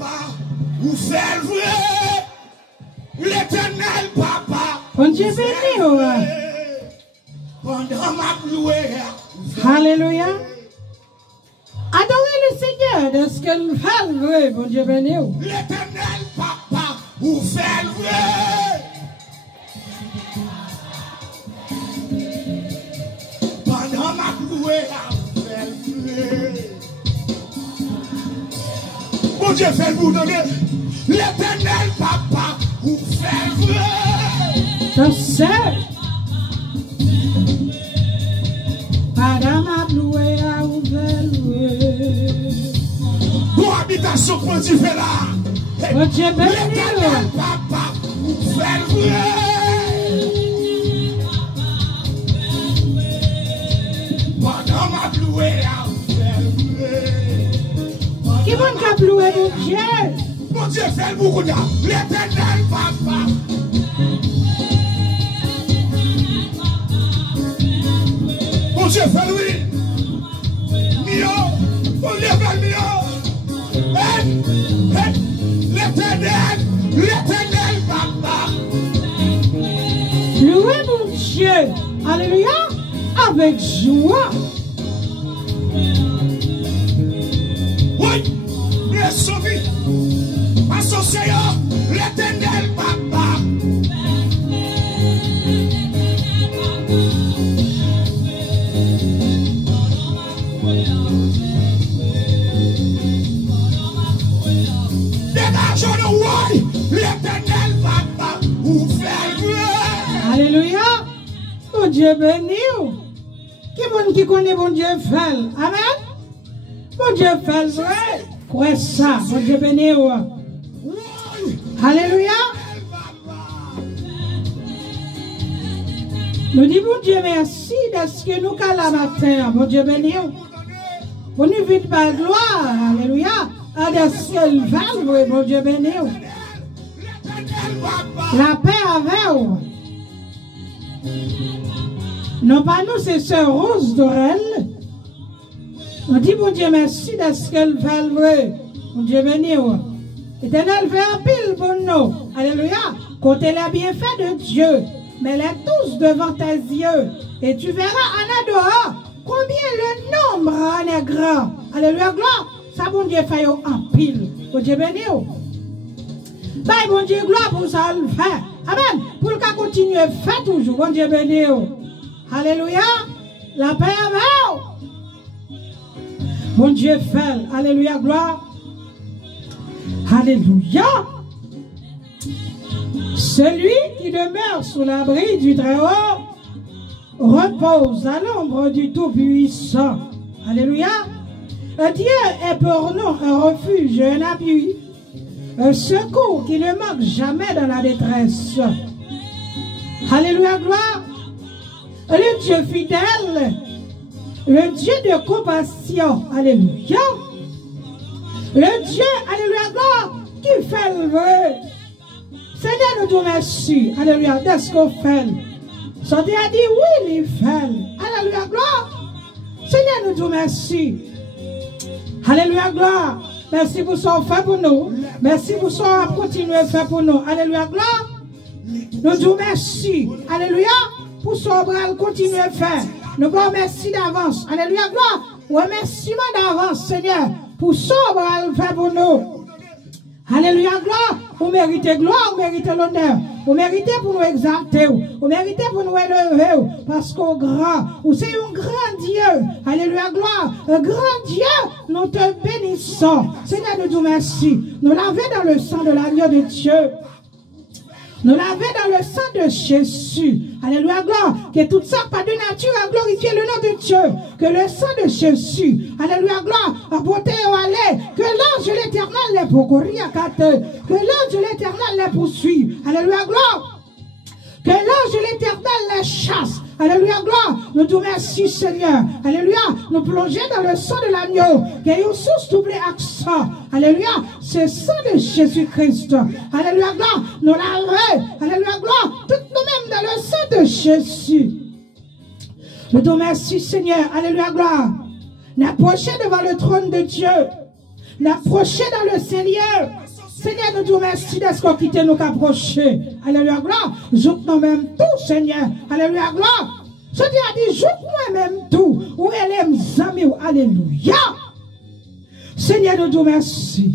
papa, ou fait vrai. L'éternel papa. Bon Dieu béni. Pendant ma loué. Alléluia. Adorez le Seigneur de ce qu'elle fait vrai. Bon Dieu béni. L'éternel papa, ou fait vrai. Pendant ma loué. Bon Dieu fait vous donner l'éternel papa vous fait vrai. Je sais. Madame a loué à ouvert. Bon habitation pour Dieu fait là. Bon Dieu béni. L'éternel papa vous fait vrai. Pendant ma loué à ouvert vrai. Qui va nous louer mon Dieu? Mon Dieu fait beaucoup de l'éternel papa. Mon Dieu fait lui. Mio. Mon Dieu fait mio. L'éternel papa. Louez mon Dieu. Alléluia. Avec joie. Oui, bien sauvé. Associé l'éternel papa. Dégageons le roi, l'éternel papa. Ou fait vrai. Alléluia. Mon Dieu béni. Qui connaît mon Dieu fait? Amen. Mon Dieu fait vrai. Quoi ça? Mon Dieu béni. Alléluia. Nous disons, mon Dieu, merci de ce que nous avons la matin. Mon Dieu béni. On nous vite par gloire. Alléluia. À de ce qu'elle va, mon Dieu béni. La paix avec vous. Non pas nous, c'est Sœur Rose Dorel. On dit, mon Dieu, merci de ce qu'elle fait vrai. Mon Dieu béni. Éternel fait un pile pour nous. Alléluia. Côté les bienfaits de Dieu. Mais les tous devant tes yeux. Et tu verras en adorant combien le nombre en est grand. Alléluia, gloire. Ça, bon Dieu, fait un pile. Mon Dieu béni. Bye, bon Dieu, gloire pour ça le fait. Amen. Pour qu'il continue à faire toujours. Bon Dieu béni. Alléluia. La paix avec. Mon Dieu fait. Alléluia, gloire. Alléluia. Celui qui demeure sous l'abri du Très-Haut repose à l'ombre du Tout-Puissant. Alléluia. Dieu est pour nous un refuge, un appui, un secours qui ne manque jamais dans la détresse. Alléluia, gloire. Le Dieu fidèle, le Dieu de compassion. Alléluia. Le Dieu, alléluia, gloire, qui fait le vrai. Seigneur, nous te remercions. Alléluia, de ce qu'on fait. Sortez a dit oui, il fait. Alléluia, gloire. Seigneur, nous te remercions. Alléluia, gloire. Merci pour ce qu'on fait pour nous. Merci pour ce qu'on continue à faire pour nous. Alléluia, gloire. Nous te remercions. Alléluia, pour ce qu'on continue à faire. Nous vous remercions d'avance. Alléluia, gloire. Remerciement d'avance, Seigneur, pour ce qu'on fait pour nous. Alléluia, gloire. Vous méritez gloire, vous méritez l'honneur. Vous méritez pour nous exalter. Vous méritez pour nous élever. Parce qu'au grand, vous c'est un grand Dieu. Alléluia, gloire. Un grand Dieu, nous te bénissons. Seigneur, nous te remercions. Nous l'avons dans le sang de l'agneau de Dieu. Nous l'avons dans le sang de Jésus. Alléluia, gloire. Que tout ça, pas de nature, a glorifié le nom de Dieu. Que le sang de Jésus, alléluia, gloire, a porté au aller. Que l'ange de l'éternel les poursuive à quatre. Que l'ange de l'éternel les poursuive. Alléluia, gloire. Que l'ange de l'éternel les chasse. Alléluia, gloire. Nous te remercions, Seigneur. Alléluia. Nous plongeons dans le sang de l'agneau. Qui est une source double accent. Alléluia. C'est le sang de Jésus-Christ. Alléluia, gloire. Nous l'avons. Alléluia, gloire. Tout nous-mêmes dans le sang de Jésus. Nous te remercions, Seigneur. Alléluia, gloire. Nous approchons devant le trône de Dieu. N'approcher dans le Seigneur. Seigneur, nous te remercions d'être quitté nous qu'approcher. Alléluia, gloire. Joute nous-mêmes tout, Seigneur. Alléluia, gloire. Je dis, joute nous-mêmes tout. Où elle aime, amis. Alléluia. Seigneur, nous te remercions.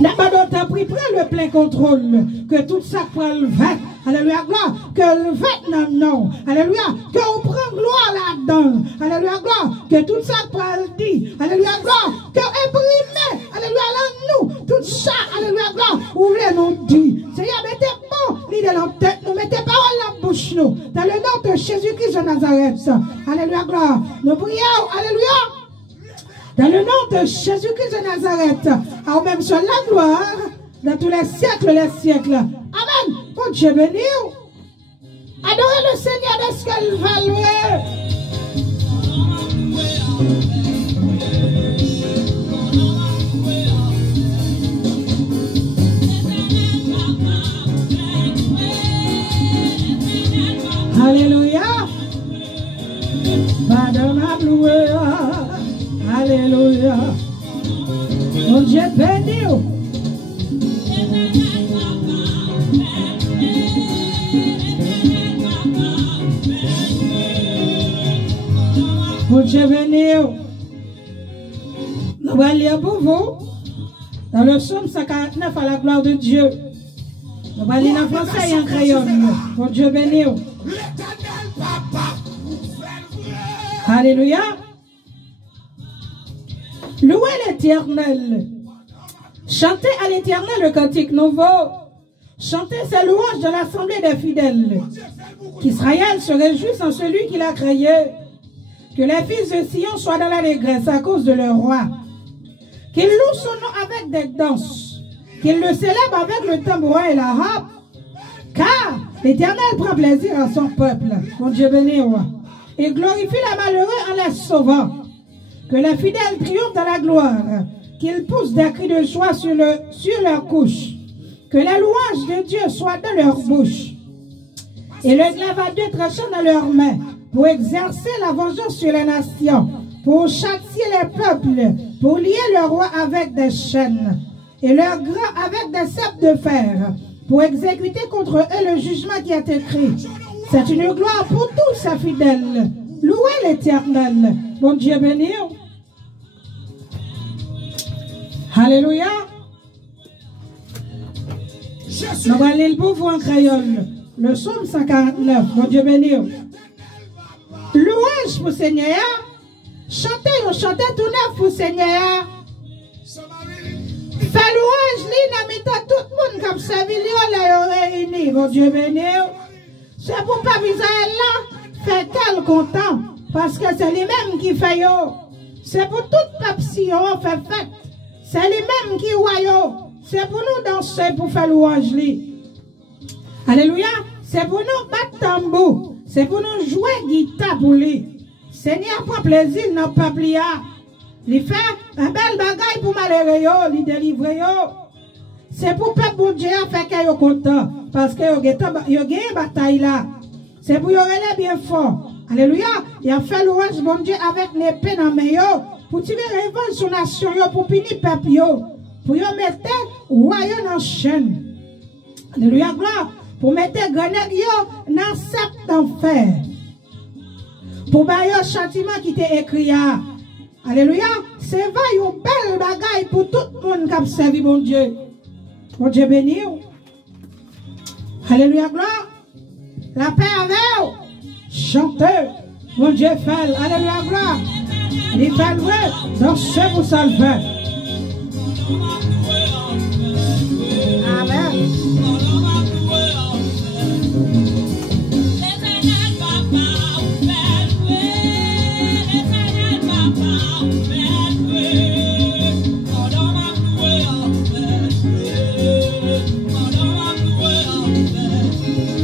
N'abandonne ta pris, prends le plein contrôle. Que tout ça prend le vêt. Alléluia, gloire. Que le vêt non. Alléluia. Que on prend gloire là-dedans. Alléluia, gloire. Que tout ça prend le dit. Alléluia, gloire. Que imprimer. Alléluia, là, nous. Tout ça. Alléluia, gloire. Ouvrez nous dit. Seigneur, mettez bon l'idée dans la tête. Nous mettez parole dans la bouche. Nous. Dans le nom de Jésus-Christ de Nazareth. Alléluia, gloire. Nous prions. Alléluia. Dans le nom de Jésus-Christ de Nazareth, à même sur la gloire, dans tous les siècles. Amen. Bon Dieu béni. Adorez le Seigneur de ce qu'elle va louer. Alléluia. Madame a loué. Alléluia. Mon Dieu béni. Mon Dieu béni. Nous allons lire pour vous dans le psaume 149 à la gloire de Dieu. Nous allons lire en français et en créole. Mon Dieu béni. Alléluia. Louez l'Éternel. Chantez à l'Éternel le cantique nouveau. Chantez ses louanges de l'assemblée des fidèles. Qu'Israël se réjouisse en celui qui l'a créé. Que les fils de Sion soient dans l'allégresse à cause de leur roi. Qu'ils louent son nom avec des danses. Qu'ils le célèbrent avec le tambourin et la harpe. Car l'Éternel prend plaisir à son peuple. Mon Dieu béni, roi. Et glorifie les malheureux en les sauvant. Que les fidèles triomphent dans la gloire, qu'ils poussent des cris de joie sur leur couche, que les louanges de Dieu soient dans leur bouche, et le glaive à deux tranchants dans leurs mains, pour exercer la vengeance sur les nations, pour châtier les peuples, pour lier le roi avec des chaînes, et leurs grands avec des ceps de fer, pour exécuter contre eux le jugement qui est écrit. C'est une gloire pour tous ses fidèles. Louez l'Éternel. Bon Dieu béni. Alléluia. Nous allons lire pour vous en créole. Le psaume 149. Bon Dieu béni. Louange pour Seigneur. Chantez tout neuf pour Seigneur. Fais louange, tout le monde comme ça, les réunis. Bon Dieu béni. C'est pour pas Israël là. Fait tel content, parce que c'est lui-même qui fait yo. C'est pour tout peuple si on fait fête. C'est lui-même qui voit. C'est pour nous danser, pour faire louange li. Alléluia. C'est pour nous battre tambour. C'est pour nous jouer guitare pour lui. Seigneur prend plaisir dans le peuple. Il fait un bel bagaille pour malheureux, il délivre yo. C'est pour le peuple bon Dieu fait qu'il est content. Parce que il y a une bataille là. C'est pour y aller bien fort. Alléluia. Il a fait louange, bon Dieu, avec l'épée dans mes yeux. Pour tirer revanche sur la nation, pour punir le peuple. Pour y mettre royaume en chaîne. Alléluia, gloire. Pour mettre grenade dans le sceptre d'enfer. Pour bailler le châtiment qui t'est écrit. Alléluia. C'est vrai, une belle bagaille pour tout le monde qui a servi mon Dieu. Mon Dieu béni. Alléluia, gloire. La paix avec vous. Chantez. Mon Dieu fait. Alléluia, gloire. Il fait louer. Dansez vous salver. Amen.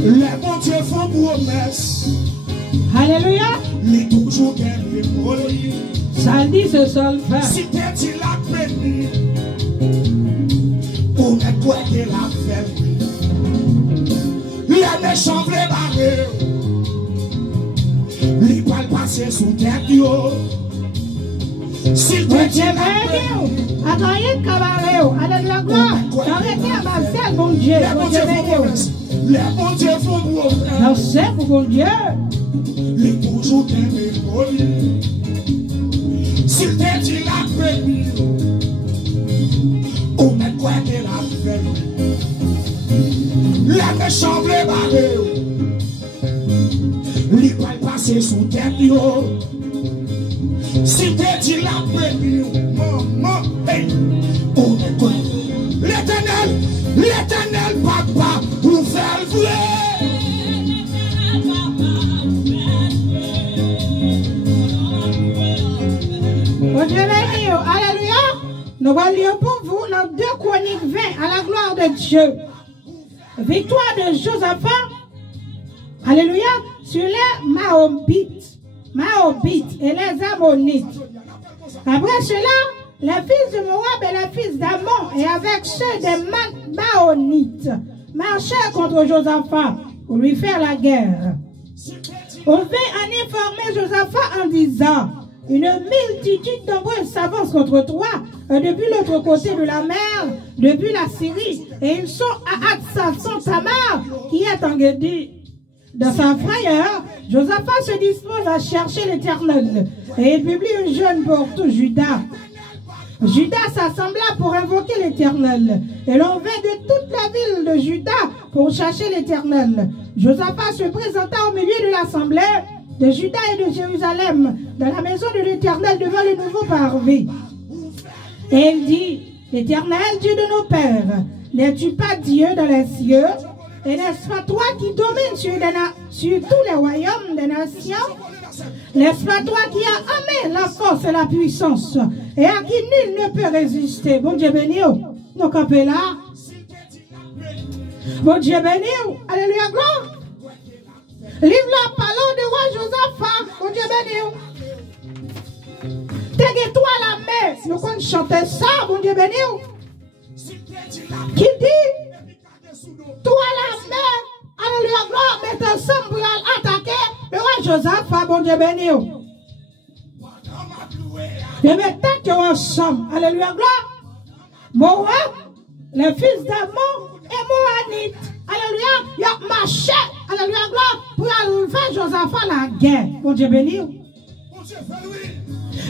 Les bons dieux font promesse. Alléluia. Les toujours gagné pour lui. Ça dit ce sol fait. Si t'es dit la peine, pour mettre quoi que la fait. Les méchants veulent barrer. Les balles passer sous tête. Si t'es dit la peine. gagné cabaret. Alléluia, gloire. Arrêtez à Marcel, bon Dieu. Bon Dieu, les bons dieux font beau. Merci pour bon Dieu. Les toujours t'aimer pour lui. S'il te dit la prévenue, on met quoi qu'elle a fait. La méchante les barrés. Li va passer sous tête yo. Si te dit la prévenue, maman, hey, on est quoi? L'éternel papa, vous fait vrai. Bon Dieu béni, alléluia. Nous allons lire pour vous dans 2 Chroniques 20 à la gloire de Dieu. Victoire de Josaphat, alléluia, sur les Mahobites et les Ammonites. Après cela, les fils de Moab et les fils d'Ammon et avec ceux des Maonites marchèrent contre Josaphat pour lui faire la guerre. On vint en informer Josaphat en disant: une multitude nombreuse s'avance contre toi depuis l'autre côté de la mer, depuis la Syrie, et ils sont à Hatsasson-Tamar qui est en Guédi. Dans sa frayeur, Josaphat se dispose à chercher l'Éternel et il publie un jeûne pour tout Juda. Juda s'assembla pour invoquer l'Éternel et l'on vint de toute la ville de Juda pour chercher l'Éternel. Josaphat se présenta au milieu de l'assemblée de Juda et de Jérusalem dans la maison de l'Éternel devant le nouveau parvis. Et il dit: l'Éternel, Dieu de nos pères, n'es-tu pas Dieu dans les cieux? Et n'est-ce pas toi qui domines sur tous les royaumes des nations? N'est-ce pas toi qui as amené la force et la puissance et à qui nul ne peut résister? Bon Dieu béni, nous campons là. Bon Dieu béni, alléluia, gloire. Livre la parole de roi Josaphat. Bon Dieu béni. T'es-toi la main. Nous qu'on chanter ça, bon Dieu béni. Qui dit: toi la main, alléluia, gloire, mettez ensemble pour attaquer le roi Josaphat, bon Dieu béni. Et mettez ensemble, alléluia, gloire. Moab, les fils d'Ammon et Moabite, alléluia, il a marché, alléluia, gloire, pour aller faire Josaphat la guerre, bon Dieu béni.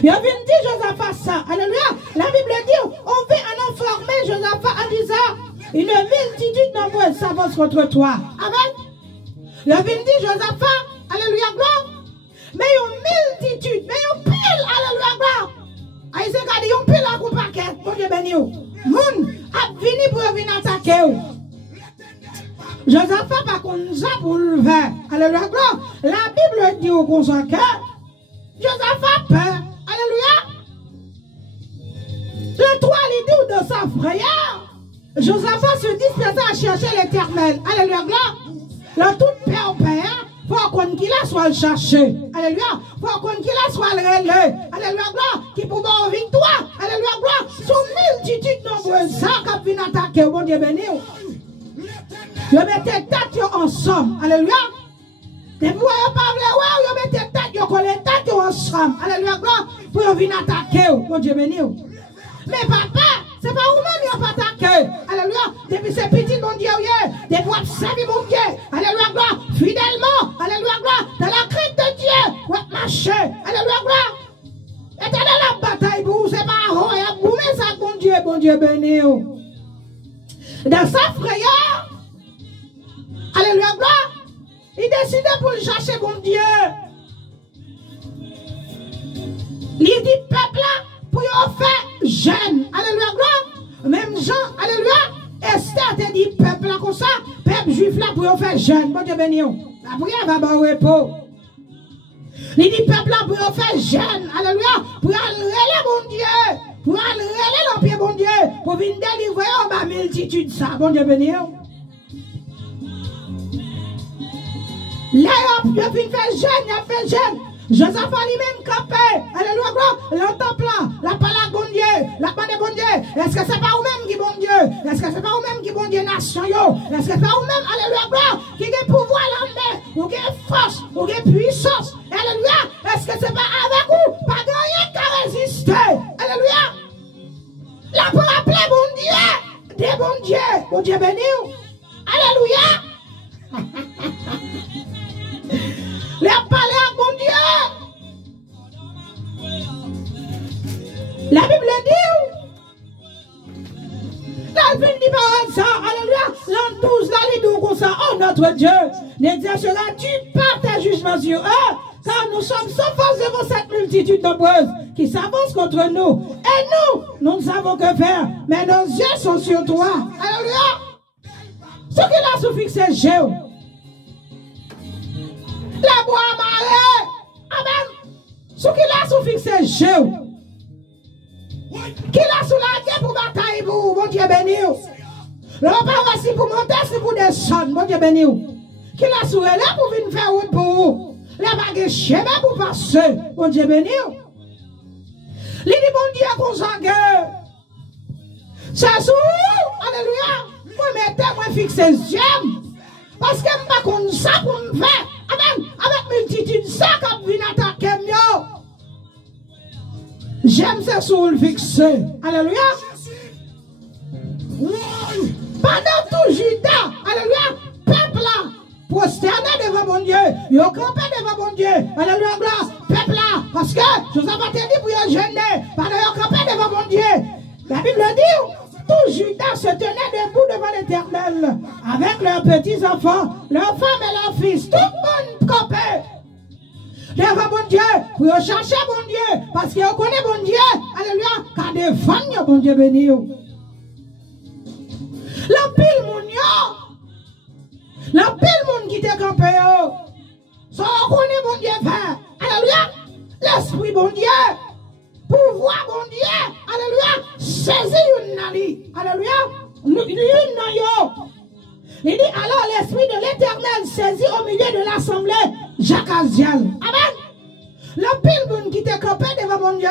Il a venu dire Josaphat ça, alléluia. La Bible dit: on veut en informer Josaphat en disant: une multitude nombreuse s'avance contre toi. Amen. Il a venu dire Josaphat, alléluia, gloire. Mais une multitude, mais une pile, alléluia, gloire. Isaac a dit: on pile à coup paquet, bon Dieu béni. Moun a venu pour venir attaquer. Josaphat pas comme ça pour le faire. Alléluia, gloire. La Bible dit au consacré: Josaphat peur. Alléluia. Le 3 l'idée de sa frayeur, Josaphat se disposa à chercher l'Éternel. Alléluia, gloire. Dans toute paix au Père, faut qu'on qu'il a soit le chercher. Alléluia. Faut qu'on qu'il a soit le relais. Alléluia, gloire. Qui pour avoir victoire. Alléluia, gloire. Son multitude nombreuse, ça qui vient attaquer. Bon Dieu béni. Je mettais tête ensemble. Alléluia. Des fois, vous parlez, vous mettez tête, vous collez tête ensemble. Alléluia, gloire. Pour venir attaquer. Bon Dieu béni. Mais papa, c'est pas vous-même qui avez attaqué. Alléluia. Depuis ces petits bon Dieu, des fois, servir mon Dieu. Alléluia, gloire. Fidèlement. Alléluia, gloire. Dans la crainte de Dieu. Vous marchez. Alléluia, gloire. Et dans la bataille, vous, c'est pas un roi. Vous mettez ça, bon Dieu béni. Dans sa frayeur, alléluia, gloire. Il décidait pour le chercher, bon Dieu. Il dit, peuple là, pour y faire jeûne. Alléluia, gloire. Même Jean, alléluia. Esther te dit, peuple là, comme ça, peuple juif là, pour y faire jeûne. Bon Dieu béni. La prière va avoir repos. Il dit, peuple là, pour y faire jeûne. Alléluia. Pour y aller, bon Dieu. Pour aller dans le pied, bon Dieu. Pour venir délivrer, on va multitude ça. Bon Dieu béni. Là, il a fait jeûne, il a fait jeûne. Josaphat lui-même campé. Alléluia, gloire. L'entend plan. La parole bon Dieu. La parole bon Dieu. Est-ce que c'est pas vous-même qui bon Dieu? Est-ce que c'est pas vous-même qui bon Dieu nation yo? Est-ce que c'est pas vous-même, alléluia, gloire, qui a pouvoir la main, ou qui a force, ou qui a puissance? Alléluia. Est-ce que c'est pas avec vous? Pas de rien qu'à résister. Alléluia. La appelé bon Dieu, des bons dieux, bon Dieu béni. Alléluia. Les parlé à bon Dieu. La Bible dit, la Bible dit par ça, alléluia, l'an 12, la Bible comme ça, oh notre Dieu, n'exerceras-tu pas tes jugements sur eux, car nous sommes sans force devant cette multitude nombreuse qui s'avance contre nous. Et nous ne savons que faire, mais nos yeux sont sur toi. Alléluia. Ce qui a suffixé Géo. La bois marée. Amen. Ce qui a suffixé Géo. Qui l'a soulagé pour bataille pour mon Dieu béni. Le pas aussi pour monter, c'est pour descendre, mon Dieu béni. Qui l'a soulagé pour venir faire route pour vous. La bague chemin pour passer, mon Dieu béni. Il dit bon Dieu qu'on s'engueule. C'est sous, alléluia. Moi mettez, moi fixez j'aime. Parce que je ne sais pas qu'on ça pour me faire. Amen. Avec multitude, ça comme vient attaquer mieux. J'aime ce soul fixé. Alléluia. Pendant tout Judas, alléluia, peuple là, prosterné devant mon Dieu, ils ont campé devant mon Dieu. Alléluia, gloire, peuple là, parce que Josaphat a dit pour y gêner, pendant qu'ils ont campé devant mon Dieu. La Bible dit, tout Judas se tenait debout devant l'Éternel, avec leurs petits enfants, leurs femmes et leurs fils, tout le monde campé. Devant mon Dieu, pour chercher mon Dieu, parce qu'on connaît mon Dieu, alléluia, qu'à défendre mon Dieu béni. La pile mon yo, la pile mon qui te campé yo, ça on connaît mon Dieu faire, alléluia, l'esprit mon Dieu, pouvoir mon Dieu, alléluia, saisis une nani, alléluia, une yo. Il dit alors l'esprit de l'Éternel saisit au milieu de l'assemblée Jacaziel. Amen. La pile moun qui te campé devant mon Dieu.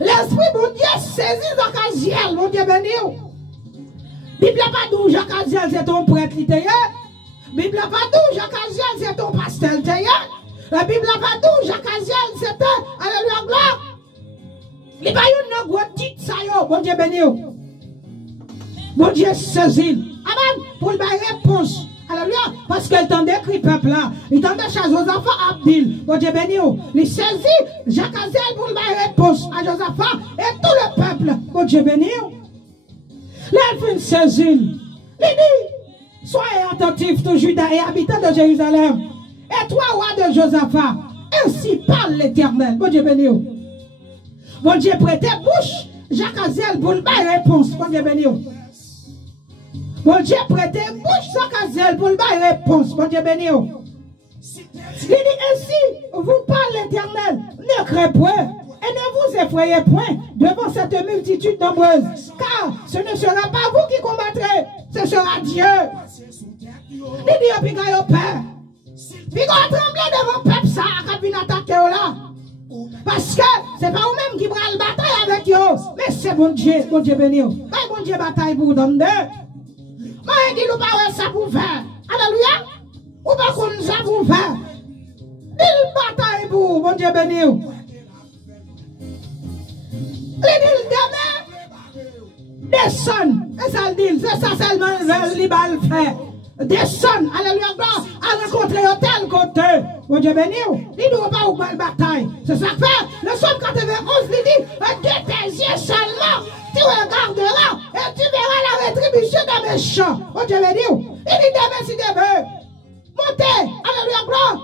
L'esprit mon Dieu saisit Jacaziel, mon Dieu béni. Bible pas d'où Jacaziel c'est ton prêtre littéraire. Bible pas d'où Jacaziel c'est ton pasteur littéraire. La Bible pas d'où Jacaziel c'est un, alléluia gloire. Il va y avoir une grosse titre ça yo, mon Dieu béni. Mon Dieu saisit. Amen. Pour lui réponse. Alléluia. Parce qu'elle t'en décrit peuple là. Il t'en décrit à Josaphat Abdil. Bon Dieu béni. Il saisit Jacaziel pour lui réponse à Josaphat et tout le peuple. Bon Dieu béni. Là, il fait une saisie. Il dit, soyez attentifs, tous Judas et habitants de Jérusalem. Et toi, roi de Josaphat, ainsi parle l'Éternel. Bon Dieu béni. Bon Dieu prêtez bouche. Jacaziel pour lui réponse. Bon Dieu béni. Bon Dieu prêtez bouche Jacaziel pour lui réponse. Bon Dieu béni. Il dit ainsi, vous parle l'Éternel, ne craignez point et ne vous effrayez point devant cette multitude nombreuse, car ce ne sera pas vous qui combattrez, ce sera Dieu. Il dit, puis quand vous peur, puis quand vous tremblez devant le peuple, ça a pu attaquer là. Parce que c'est pas vous-même qui prenez la bataille avec eux, mais c'est bon Dieu béni. Bon Dieu bataille pour vous donner. Moi, je dis, nous pas ça pour faire. Alléluia. Ou pas qu'on ça pour faire. Il bataille pour, bon Dieu béni. Il dit, demain, descend. Et ça le dit, c'est ça seulement le bal fait. Descend, alléluia, à rencontrer au tel côté. Bon Dieu béni. Il ne doit pas ouvrir la bataille. C'est ça que fait. Le Somme 91, il dit, de tes yeux seulement, tu regarderas et tu verras la rétribution des méchants. Bon Dieu béni. Il dit, demain, si tu veux, montez, alléluia, gloire.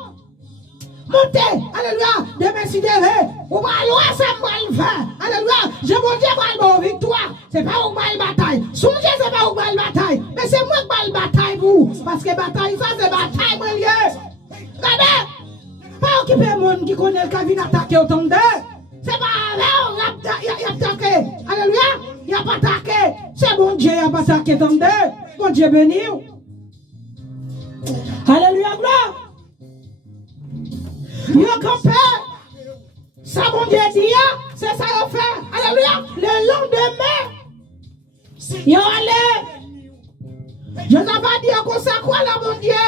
Montez, alléluia, demain, si tu veux, ou va loin, ça me faire. Alléluia, je vous dis, moi, la victoire. C'est pas où la bataille. Songez, c'est pas où la bataille. Mais c'est moi qui la bataille, vous. Parce que bataille, ça, c'est bataille, mon lieu. Regardez, pas occuper le monde qui connaît le cabine attaqué autant de. C'est pas là, il a attaqué. Alléluia, il a pas attaqué. C'est bon Dieu, il a pas attaqué autant de. Bon Dieu béni. Alléluia, gloire. Il a campé. Ça, bon Dieu dit, c'est ça qu'il a fait. Alléluia, le lendemain. Yo allez. Josaphat dit qu'on s'accroît là, mon Dieu.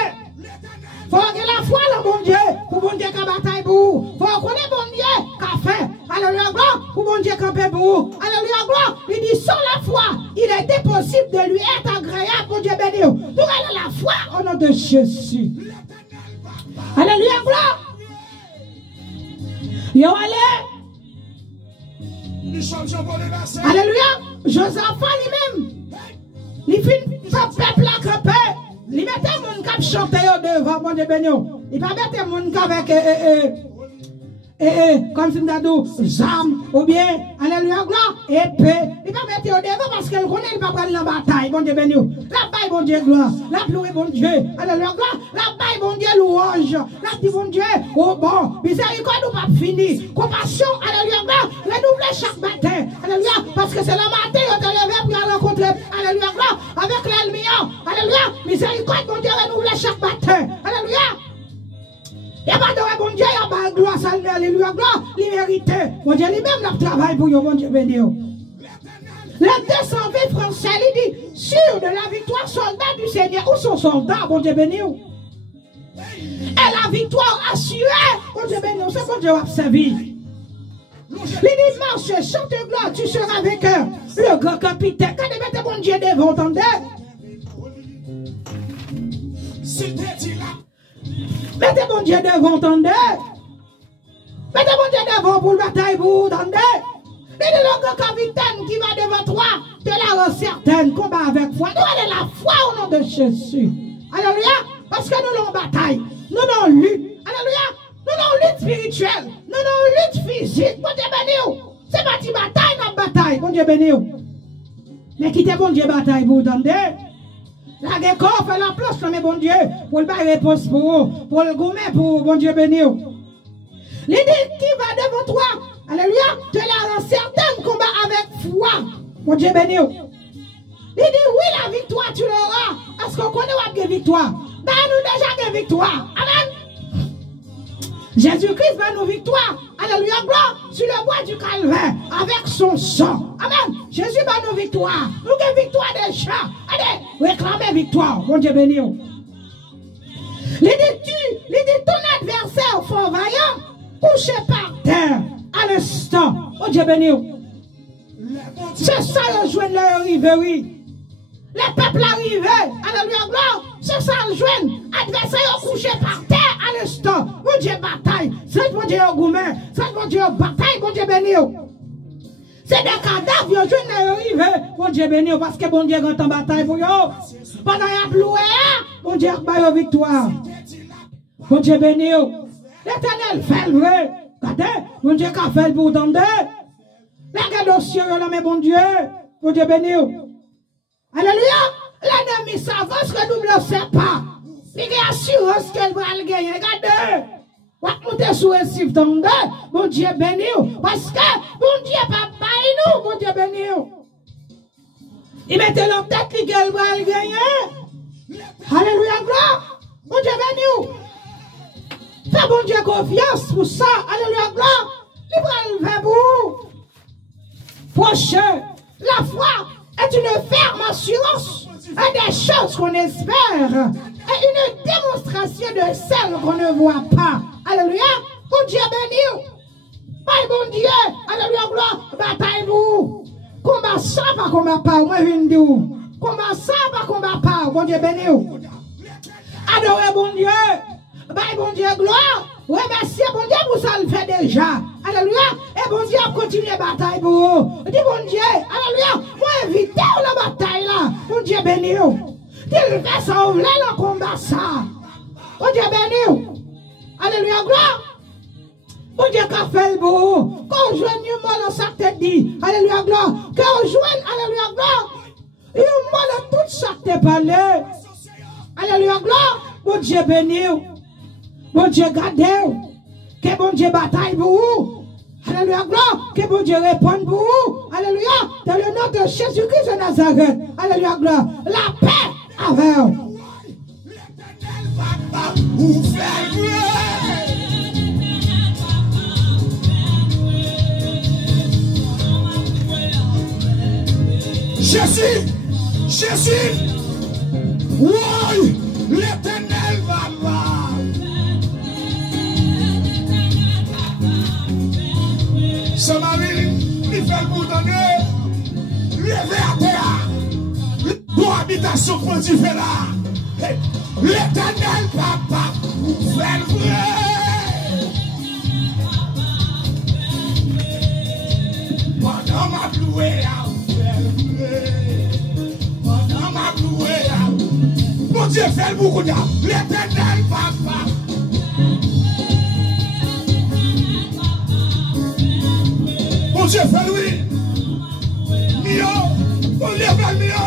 Faut que la foi là, mon Dieu. Pour mon Dieu qui bataille pour vous. Faut qu'on ait mon Dieu qui fait. Alléluia, gloire, pour bon Dieu camper pour vous. Alléluia, gloire. Il dit, sans la foi, il était possible de lui être agréable, bon Dieu béni. Nous allons la foi au nom de Jésus. Alléluia, gloire. Yo, allez. Alléluia. Josaphat lui-même. Il finit son peuple à camper. Il mettait mon cap chanter devant, mon Dieu béni. Il va mettre mon cap avec comme si nous zam ou bien, alléluia, gloire, épée. Il va mettre au devant parce qu'il connaît, il va prendre la bataille, bon Dieu béni. La bataille, bon Dieu, gloire. La gloire, bon Dieu. Alléluia, gloire. La bataille, bon Dieu, louange. La dit, bon Dieu, oh bon. Miséricorde, nous pas fini. Compassion, alléluia, gloire. Renouveler chaque matin. Alléluia, parce que c'est le matin, on te levé pour aller rencontrer, alléluia, gloire, avec l'ennemi. Alléluia, miséricorde, bon Dieu, renouveler chaque matin. Alléluia. Il n'y a pas de bon Dieu, il n'y a pas de gloire, ça, alléluia, gloire, il mérite. Bon Dieu, lui-même, il travaille pour vous, bon Dieu, béni. Les 220 Français, il dit, sûr de la victoire, soldat du Seigneur, où sont soldats, bon Dieu, béni. Et la victoire assurée, bon Dieu, béni, c'est bon Dieu, a servi. Il dit, marche, chante gloire, tu seras vainqueur. Le grand capitaine, quand il mettait bon Dieu devant, entendez? Mettez bon Dieu devant, entendez? Mettez bon Dieu devant pour le bataille, vous entendez? Et le grand capitaine qui va devant toi, de la rend certaine, combat avec foi. Nous avons la foi au nom de Jésus. Alléluia. Parce que nous avons bataille. Nous avons lutte. Alléluia. Nous avons lutte spirituelle. Nous avons lutte physique. Bon Dieu béni. C'est pas une bataille, notre bataille. Bon Dieu béni. Mais quittez bon Dieu bataille, vous entendez? La guerre fait la place, mais bon Dieu, pour le bail réponse pour vous, pour le gourmet pour bon Dieu béni. L'idée qui va devant toi, alléluia, te la rend certaine combat avec foi, bon Dieu béni. L'idée, oui, la victoire, tu l'auras, parce qu'on connaît la victoire. Ben, nous déjà des victoires. Amen. Jésus-Christ va nos victoires. Alléluia, gloire, sur le bois du calvaire, avec son sang. Amen. Jésus va nos victoires. Nous avons victoire déjà. Allez, réclamez victoire. Bon Dieu béni. L'idée, ton adversaire, fort vaillant, couché par terre, à l'instant. Bon Dieu béni. C'est ça, le joint de l'arrivée, oui. Les peuples arrivés, alléluia, gloire, c'est ça le joint. Adversaire couché par terre à l'instant. Mon Dieu bataille. C'est mon Dieu gourmet. C'est mon Dieu bataille. Mon Dieu béni. C'est des cadavres, yo joint l'arrivée. Mon Dieu béni, parce que mon Dieu est en bataille pour yo. Pendant y a loué, mon Dieu a victoire. Mon Dieu béni. L'Éternel fait le vrai. Regardez, mon Dieu a fait le pour entendre. Regardez au ciel, mais mon Dieu. Mon Dieu béni. Alléluia. L'ennemi s'avance que nous ne le savons pas. Il y a assurance qu'elle va le gagner. Regardez. On va monter sur un sif d'onde. Mon Dieu béni. Parce que mon Dieu papa et nous. Mon Dieu béni. Il mettait en tête qu'elle va le gagner. Alléluia. Gloire. Mon Dieu béni. Fais mon Dieu confiance pour ça. Alléluia. Gloire. Il va le faire pour vous. Prochain. La foi est une ferme assurance à des choses qu'on espère et une démonstration de celles qu'on ne voit pas. Alléluia. Mon Dieu béni. Bye bon Dieu. Alléluia. Gloire. Bataille-vous. Combat ça, pas combat pas. Moi, je viens de dire. Combat ça, pas combat pas. Bon Dieu béni. Adorez bon Dieu. Bye bon Dieu. Gloire. Remerciez bon Dieu pour ça le fait déjà. Alléluia. Et bon Dieu continue la bataille pour vous. Dis bon Dieu. Alléluia. Moi éviter la bataille là. Bon Dieu béni. Dis le fait ça ouvre le combat ça. Bon Dieu béni. Alléluia. Gloire. Bon Dieu qu'a fait le beau. Qu'on joigne moi dans sa tête dit. Alléluia. Gloire. Qu'on joigne. Alléluia. Gloire. Et moi dans tout ça te parlé. Alléluia. Gloire. Bon Dieu béni. Bon Dieu gardez. Que bon Dieu bataille pour vous. Alléluia, gloire. Que bon Dieu réponde pour vous. Alléluia. Dans le nom de Jésus-Christ de Nazareth. Alléluia, gloire. La paix avec vous. L'éternel va vous faire Jésus. Jésus. Oui. L'éternel va. Sa mari, il fait le bout donner. Levé à terre. Pour habitation pour Dieu fait là. L'éternel papa, fait le vrai. Pendant ma loué, fait le vrai. Pendant ma loué, mon Dieu fait le bout. L'éternel papa. Mon Dieu fait lui. Mio, on lève le mio.